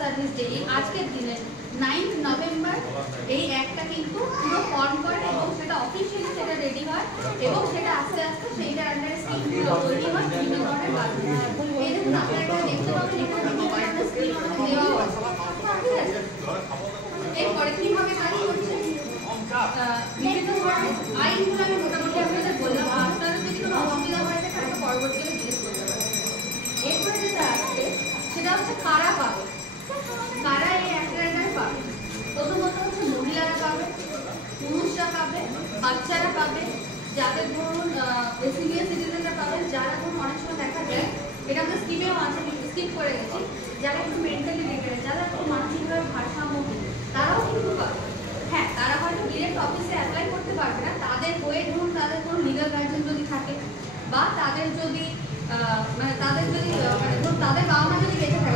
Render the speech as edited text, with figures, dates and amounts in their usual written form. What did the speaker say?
Service day আজকের দিনে 9 November এই একটা কিন্তু পুরো ফর্ম করে এবং সেটা অফিসিয়ালি সেটা রেডি হয় এবং সেটা আস্তে আস্তে সেইটার আন্ডারে স্কিমগুলো তৈরি হয় বিভিন্ন ধরনের বাজেট। এই দেখুন আপনারা এটা দেখতে পাবেন এখানে বিভিন্ন ধরনের স্কিম আমাদের দেওয়া আছে। ঠিক আছে, এরপরে কিভাবে কাজ করছে বিভিন্ন ধরনের আইনগুলো আমি মোটামুটি আপনাদের বললাম, আপনারা যদি কোনো অসুবিধা হয় তাহলে পরবর্তীকালে জিজ্ঞেস করতে পারেন। এরপরে যেটা আসছে সেটা হচ্ছে কারা পাবে, কারা এই অ্যাক্টের পাবে। প্রথমত হচ্ছে মহিলারা পাবে, পুরুষরা পাবে, বাচ্চারা পাবে, যাদের ধরুন সিনিয়র সিটিজেনরা পাবেন, যারা ধরুন অনেক সময় দেখা যায় এটা আমরা স্কিপেও আছে স্কিপ করে গেছি, যারা একটু মেন্টালি রিটায়ার্ড, যারা একটু মানসিকভাবে ভারসাম্যহীন তারাও কিন্তু পাবে। হ্যাঁ, তারা হয়তো ডিরেক্ট অফিসে অ্যাপ্লাই করতে পারবে না, তাদের হয়ে ধরুন তাদের কোনো লিগাল গার্জেন যদি থাকে বা তাদের যদি মানে তাদের যদি মানে ধরুন তাদের বাবা মা যদি বেঁচে থাকে